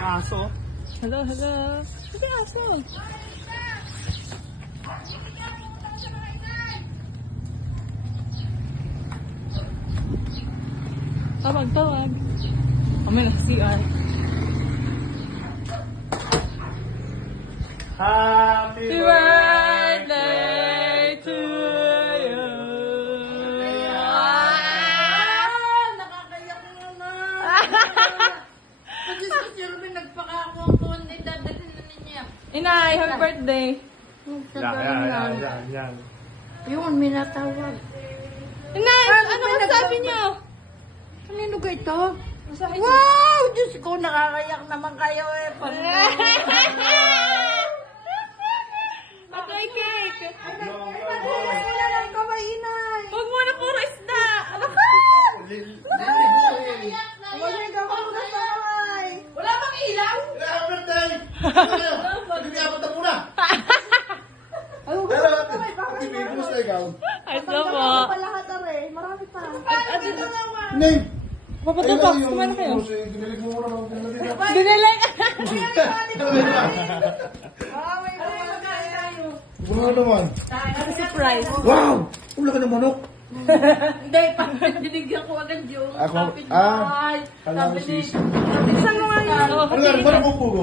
Aso. Hello, hello. Sige, aso. Tawag, tawag. Kami na, CR. Happy Happy birthday to you. Nakakayak mo naman. Kasi si Ruben nagpakako ako. Hindi dadalhin na niya. Inay, happy birthday. Yan. Yun, may natawag. Inay, ano masabi niyo? Kanino ka ito? Wow! Diyos ko, nakakayak naman kayo eh. Okay, cake. Wala lang kamay, inay. Huwag mo na puro isda. Ano ka? Wala ka muna sa kamay. Wala bang ilaw? Happy birthday! Bibigyan na muna. Ay, huwag ka sa kamay. Bakit Bibigyan mo sa ikaw. Ay, so po. pa lahat are. Marami pa. Name! Papatutok, kumain kayo. Dinilig mo muna mga pinagin. Binili. Ano naman? Surprise. Wow! Ula ka ng manok. Hindi, binigyan ko agad yung Ako? kapit bahay. Kala ko Sabi ni... sis. Saan mo nga yun? Ano nga, ano pupugo?